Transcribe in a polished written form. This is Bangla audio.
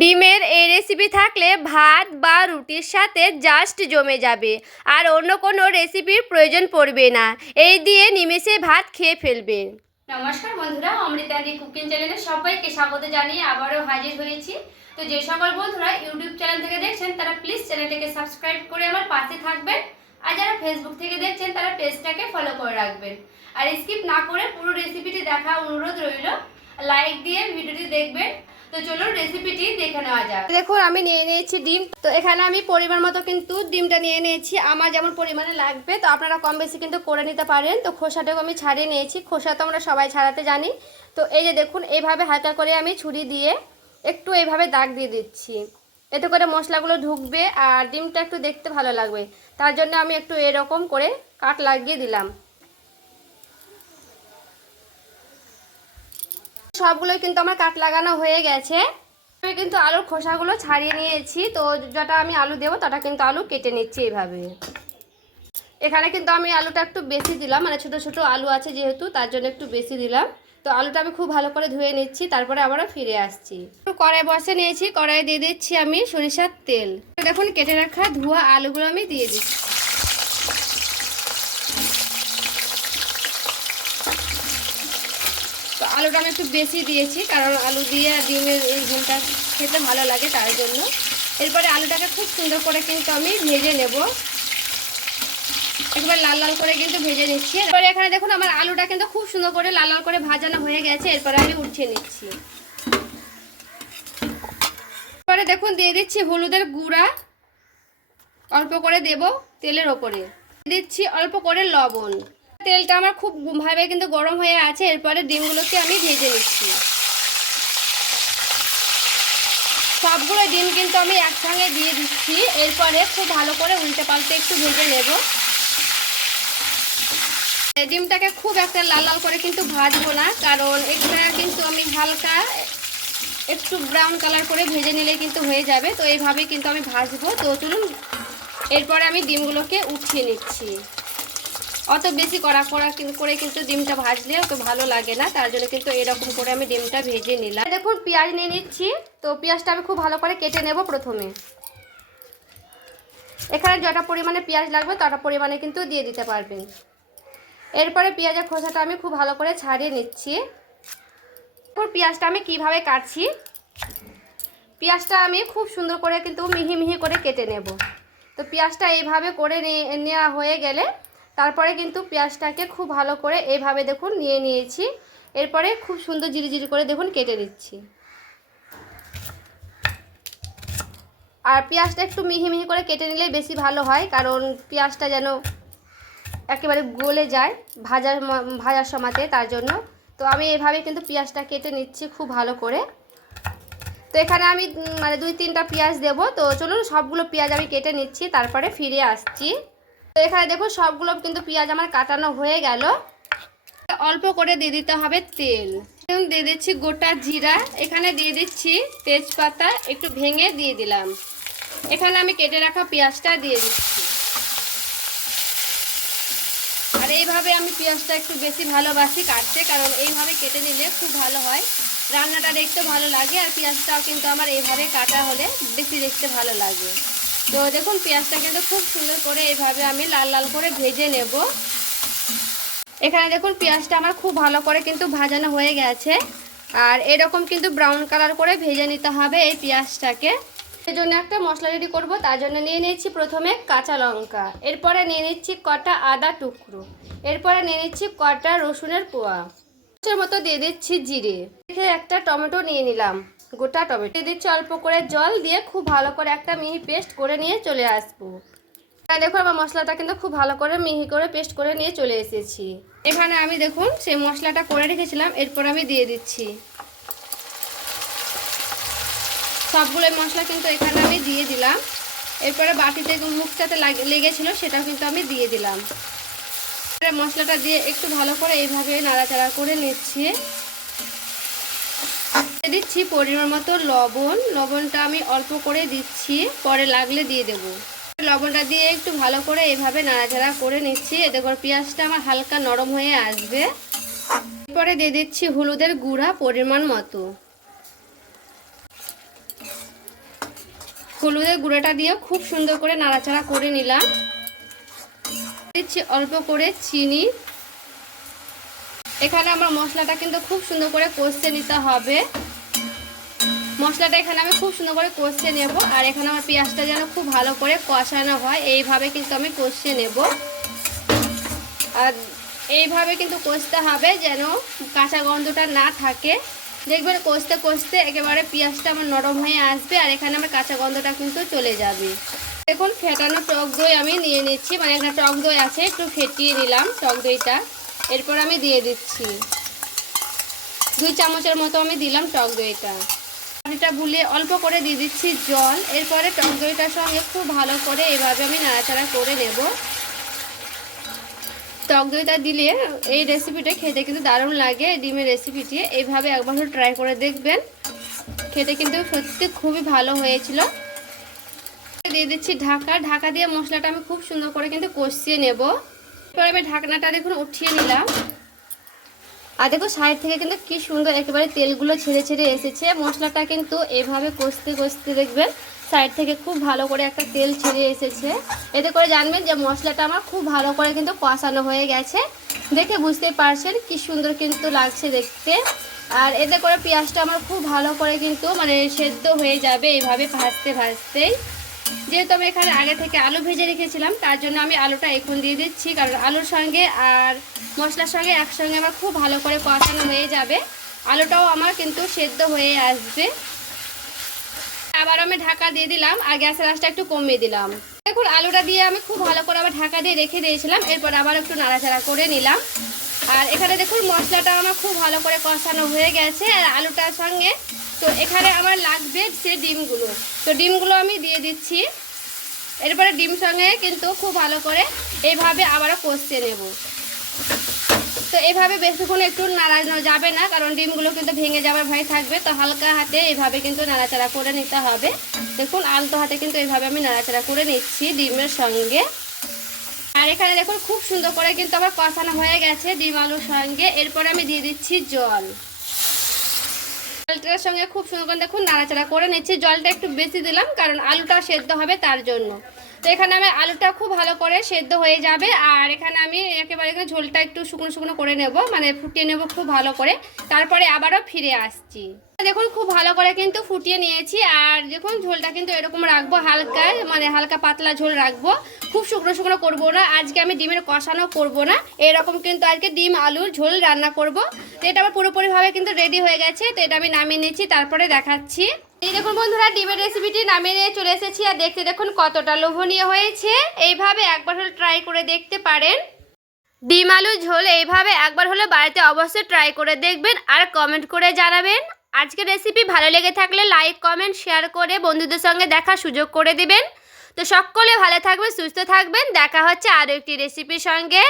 ডিমের এই রেসিপি থাকলে ভাত বা রুটির সাথে জাস্ট জমে যাবে, আর অন্য কোনো রেসিপির প্রয়োজন পড়বে না। এই দিয়ে নিমেষে ভাত খেয়ে ফেলবে। নমস্কার বন্ধুরা, অমৃতাদি কুকিং চ্যানেলে সবাইকে স্বাগত জানিয়ে আবারও হাজির হয়েছি। তো যে সকল বন্ধুরা ইউটিউব চ্যানেল থেকে দেখছেন তারা প্লিজ চ্যানেলটাকে সাবস্ক্রাইব করে আমার পাশে থাকবেন, আর যারা ফেসবুক থেকে দেখছেন তারা পেজটাকে ফলো করে রাখবেন। আর স্কিপ না করে পুরো রেসিপিটি দেখা অনুরোধ রইল, লাইক দিয়ে ভিডিওটি দেখবেন। তো চলুন রেসিপিটি দেখে নেওয়া যাক। দেখুন আমি নিয়ে নিয়েছি ডিম। তো এখানে আমি পরিমাণ মতো কিন্তু ডিমটা নিয়ে নিয়েছি, আমার যেমন পরিমাণে লাগবে। তো আপনারা কম বেশি কিন্তু করে নিতে পারেন। তো খোসাটাও আমি ছাড়িয়ে নিয়েছি, খোসা তো আমরা সবাই ছাড়াতে জানি। তো এই যে দেখুন এইভাবে হালকা করে আমি ছুরি দিয়ে একটু এইভাবে দাগ দিয়ে দিচ্ছি, এতে করে মশলাগুলো ঢুকবে আর ডিমটা একটু দেখতে ভালো লাগবে। তার জন্য আমি একটু এরকম করে কাট লাগিয়ে দিলাম। সবগুলোই কিন্তু আমার কাট লাগানো হয়ে গেছে। আমি কিন্তু আলুর খোসাগুলো ছাড়িয়ে নিয়েছি। তো যেটা আমি আলু দেবো তটা কিন্তু আলু কেটে নিচ্ছি এইভাবে। এখানে কিন্তু আমি আলুটা একটু বেশি দিলাম, মানে ছোটো ছোটো আলু আছে যেহেতু, তার জন্য একটু বেশি দিলাম। তো আলুটা আমি খুব ভালো করে ধুয়ে নিচ্ছি, তারপরে আবারও ফিরে আসছি। কড়াই বসে নিয়েছি, কড়াই দিয়ে দিচ্ছি আমি সরিষার তেল। দেখুন কেটে রাখা ধোয়া আলুগুলো আমি দিয়ে দিচ্ছি। তো আলুটা আমি একটু বেশি দিয়েছি, কারণ আলু দিয়ে ডিমের এই ঝোলটা খেতে ভালো লাগে তার জন্য। এরপরে আলুটাকে খুব সুন্দর করে কিন্তু আমি ভেজে নেব, একবার লাল লাল করে কিন্তু ভেজে নিচ্ছি। এরপরে এখানে দেখুন আমার আলুটা কিন্তু খুব সুন্দর করে লাল লাল করে ভাজানো হয়ে গেছে। এরপরে আমি উঠিয়ে নিচ্ছি। এরপরে দেখুন দিয়ে দিচ্ছি হলুদের গুঁড়া, অল্প করে দেব তেলের ওপরে। দিচ্ছি অল্প করে লবণ। তেলটা আমার খুব ভাবে কিন্তু গরম হয়ে আছে। এরপরে ডিমগুলোকে আমি ভেজে নিচ্ছি। সবগুলো ডিম কিন্তু আমি একসঙ্গে দিয়ে দিচ্ছি। এরপরে খুব ভালো করে উল্টে পাল্টে একটু ভেজে নেব। ডিমটাকে খুব একটা লাল লাল করে কিন্তু ভাজবো না, কারণ এটা কিন্তু আমি হালকা একটু ব্রাউন কালার করে ভেজে নিলে কিন্তু হয়ে যাবে। তো এইভাবেই কিন্তু আমি ভাজবো। তো চলুন এরপরে আমি ডিমগুলোকে উঠিয়ে নিচ্ছি। অত বেশি কড়া কড়া করে কিন্তু ডিমটা ভাজলে অত ভালো লাগে না, তার জন্য কিন্তু এরকম করে আমি ডিমটা ভেজে নিলাম। দেখুন পেঁয়াজ নিয়ে নিচ্ছি। তো পেঁয়াজটা আমি খুব ভালো করে কেটে নেব প্রথমে। এখানে যটা পরিমাণে পেঁয়াজ লাগবে তটা পরিমাণে কিন্তু দিয়ে দিতে পারবেন। এরপরে পেঁয়াজের খোসাটা আমি খুব ভালো করে ছাড়িয়ে নিচ্ছি। এরপর পেঁয়াজটা আমি কিভাবে কাটছি, পেঁয়াজটা আমি খুব সুন্দর করে কিন্তু মিহি মিহি করে কেটে নেব। তো পেঁয়াজটা এইভাবে করে নেওয়া হয়ে গেলে তারপরে কিন্তু পেঁয়াজটাকে খুব ভালো করে এইভাবে দেখুন নিয়ে নিয়েছি। এরপরে খুব সুন্দর জিরি জিরি করে দেখুন কেটে নিচ্ছি। আর পেঁয়াজটা একটু মিহি মিহি করে কেটে নিলে বেশি ভালো হয়, কারণ পেঁয়াজটা যেন একেবারে গলে যায় ভাজার সময়তে, তার জন্য। তো আমি এইভাবে কিন্তু পেঁয়াজটা কেটে নিচ্ছি খুব ভালো করে। তো এখানে আমি মানে 2-3টা পেঁয়াজ দেবো। তো চলুন সবগুলো পেঁয়াজ আমি কেটে নিচ্ছি, তারপরে ফিরে আসছি। তো এখানে দেখুন সবগুলো কিন্তু পেঁয়াজ আমার কাটানো হয়ে গেল। অল্প করে দিয়ে দিতে হবে তেল। দিয়ে দিচ্ছি গোটা জিরা, এখানে দিয়ে দিচ্ছি তেজপাতা একটু ভেঙে দিয়ে দিলাম। এখানে আমি কেটে রাখা পেঁয়াজটা দিয়ে দিচ্ছি। আর এইভাবে আমি পেঁয়াজটা একটু বেশি ভালোবাসি কাটতে, কারণ এইভাবে কেটে নিলে খুব ভালো হয়, রান্নাটা দেখতে ভালো লাগে। আর পেঁয়াজটাও কিন্তু আমার এইভাবে কাটা হলে বেশি দেখতে ভালো লাগে। তো দেখুন পেঁয়াজটা কিন্তু খুব সুন্দর করে এইভাবে আমি লাল লাল করে ভেজে নেব। এখানে দেখুন পেঁয়াজটা আমার খুব ভালো করে কিন্তু ভাজানো হয়ে গেছে। আর এরকম কিন্তু ব্রাউন কালার করে ভেজে নিতে হবে এই পেঁয়াজটাকে। এর জন্য একটা মশলা রেডি করব, তার জন্য নিয়ে নিচ্ছি প্রথমে কাঁচা লঙ্কা, এরপরে নিয়ে নিচ্ছি কটা আদা টুকরো, এরপরে নিয়ে নিচ্ছি কটা রসুনের কোয়া, এর মতো দিয়ে দিচ্ছি জিরে। একটা টমেটো নিয়ে নিলাম, গোটা টমেটো দিয়ে দিচ্ছি অল্প করে জল দিয়ে খুব ভালো করে একটা মিহি পেস্ট করে নিয়ে চলে আসবো। দেখুন আমার মশলাটা কিন্তু খুব ভালো করে মিহি করে পেস্ট করে নিয়ে চলে এসেছি। এখানে আমি দেখুন সেই মশলাটা করে রেখেছিলাম, এরপর আমি দিয়ে দিচ্ছি সবগুলো মশলা কিন্তু এখানে আমি দিয়ে দিলাম। এরপরে বাটিতে মুখটাতে লেগেছিল সেটাও কিন্তু আমি দিয়ে দিলাম। মশলাটা দিয়ে একটু ভালো করে এইভাবে নাড়াচাড়া করে নিচ্ছি। দিচ্ছি পরিমাণ মতো লবণ, লবণটা আমি অল্প করে দিচ্ছি, পরে লাগলে দিয়ে দেব। লবণটা দিয়ে একটু ভালো করে এইভাবে নাড়াচাড়া করে নিচ্ছি, এতে করে পেঁয়াজটা আমার হালকা নরম হয়ে আসবে। এরপরে দিয়ে দিচ্ছি হলুদের গুঁড়া পরিমাণ মতো। হলুদের গুঁড়োটা দিয়ে খুব সুন্দর করে নাড়াচাড়া করে নিলাম। দিচ্ছি অল্প করে চিনি। এখানে আমার মশলাটা কিন্তু খুব সুন্দর করে কষে নিতে হবে। মশলাটা এখানে আমি খুব সুন্দর করে কষে নেব। আর এখানে আমার পেঁয়াজটা যেন খুব ভালো করে কষানো হয়, এইভাবে কিন্তু আমি কষে নেব। আর এইভাবে কিন্তু কষতে হবে যেন কাঁচা গন্ধটা না থাকে। দেখবেন কষতে কষতে একেবারে পেঁয়াজটা আমার নরম হয়ে আসবে আর এখানে আমার কাঁচা গন্ধটা কিন্তু চলে যাবে। দেখুন ফেটানো টক দই আমি নিয়ে নিচ্ছি, মানে একটা টক দই আছে, একটু ফেটিয়ে নিলাম টক দইটা। এরপর আমি দিয়ে দিচ্ছি 2 চামচের মতো আমি দিলাম টক দইটা। পানিটা বুলিয়ে অল্প করে দিয়ে দিচ্ছি জল। এরপরে টক দইটার সঙ্গে খুব ভালো করে এভাবে আমি নাড়াচাড়া করে নেব। টক দইটা দিলে এই রেসিপিটা খেতে কিন্তু দারুণ লাগে। ডিমের রেসিপিটি এইভাবে একবার ট্রাই করে দেখবেন, খেতে কিন্তু সত্যি খুবই ভালো হয়েছিল। দিয়ে দিচ্ছি ঢাকা দিয়ে মশলাটা আমি খুব সুন্দর করে কিন্তু কষিয়ে নেব। এরপর আমি ঢাকনাটা দেখুন উঠিয়ে নিলাম। আর দেখো সাইড থেকে কিন্তু কি সুন্দর একেবারে তেলগুলো ছেড়ে ছেড়ে এসেছে। মশলাটা কিন্তু এভাবে কষতে কষতে দেখবেন সাইড থেকে খুব ভালো করে একটা তেল ছেড়ে এসেছে। এতে করে জানবেন যে মশলাটা আমার খুব ভালো করে কিন্তু কষানো হয়ে গেছে। দেখে বুঝতে পারছেন কি সুন্দর কিন্তু লাগছে দেখতে। আর এতে করে পেঁয়াজটা আমার খুব ভালো করে কিন্তু মানে সেদ্ধ হয়ে যাবে এইভাবে ভাজতে ভাজতেই। যেহেতু আমি এখানে আগে থেকে আলু ভেজে রেখেছিলাম তার জন্য আমি আলুটা এখন দিয়ে দিচ্ছি, কারণ আলুর সঙ্গে আর মশলার সঙ্গে একসঙ্গে আমার খুব ভালো করে কষানো হয়ে যাবে। আলুটাও আমার কিন্তু সেদ্ধ হয়ে আসবে। আবার আমি ঢাকা দিয়ে দিলাম আর গ্যাসের আঁচটা একটু কমিয়ে দিলাম। দেখুন আলুটা দিয়ে আমি খুব ভালো করে আবার ঢাকা দিয়ে রেখে দিয়েছিলাম। এরপর আবার একটু নাড়াচাড়া করে নিলাম। আর এখানে দেখুন মশলাটা আমার খুব ভালো করে কষানো হয়ে গেছে আর আলুটার সঙ্গে। তো এখানে আমার লাগবে সে ডিমগুলো, তো ডিমগুলো আমি দিয়ে দিচ্ছি। এরপরে ডিম সঙ্গে কিন্তু খুব ভালো করে এইভাবে আবারও কষিয়ে নেব। তো এইভাবে বেশিক্ষণ একটু নাড়ানো যাবে না, কারণ ডিমগুলো কিন্তু ভেঙে যাওয়ার ভয় থাকবে। তো হালকা হাতে এইভাবে কিন্তু নাড়াচাড়া করে নিতে হবে। দেখুন আলতো হাতে কিন্তু এইভাবে আমি নাড়াচাড়া করে নিচ্ছি ডিমের সঙ্গে। আর এখানে দেখুন খুব সুন্দর করে কিন্তু আমার কষানো হয়ে গেছে ডিম আলুর সঙ্গে। এরপরে আমি দিয়ে দিচ্ছি জল। জলটার সঙ্গে খুব সুন্দর করে দেখুন নাড়াচাড়া করে নিচ্ছি। জলটা একটু বেশি দিলাম কারণ আলুটা সেদ্ধ হবে তার জন্য। তো এখানে আমি আলুটা খুব ভালো করে সেদ্ধ হয়ে যাবে। আর এখানে আমি একেবারে ঝোলটা একটু শুকনো শুকনো করে নেব, মানে ফুটিয়ে নেব খুব ভালো করে। তারপরে আবারও ফিরে আসছি। দেখুন খুব ভালো করে কিন্তু ফুটিয়ে নিয়েছি। আর দেখুন ঝোলটা কিন্তু এরকম রাখবো, হালকা মানে হালকা পাতলা ঝোল রাখবো, খুব শুকনো শুকনো করবো না। আজকে আমি ডিমের কষানো করব না, এরকম কিন্তু আজকে ডিম আলুর ঝোল রান্না করব। তো এটা আমার পুরোপুরিভাবে কিন্তু রেডি হয়ে গেছে। তো এটা আমি নামিয়ে নিচ্ছি, তারপরে দেখাচ্ছি। এই দেখুন বন্ধুরা ডিমের রেসিপিটি নামিয়ে নিয়ে চলে এসেছি। আর দেখতে দেখুন কতটা লোভনীয় হয়েছে। এইভাবে একবার হলে ট্রাই করে দেখতে পারেন। ডিম আলু ঝোল এইভাবে একবার হলে বাড়িতে অবশ্যই ট্রাই করে দেখবেন আর কমেন্ট করে জানাবেন। আজকের রেসিপি ভালো লেগে থাকলে লাইক কমেন্ট শেয়ার করে বন্ধুদের সঙ্গে দেখার সুযোগ করে দিবেন। তো সকলে ভালো থাকবেন, সুস্থ থাকবেন। দেখা হচ্ছে আরও একটি রেসিপির সঙ্গে।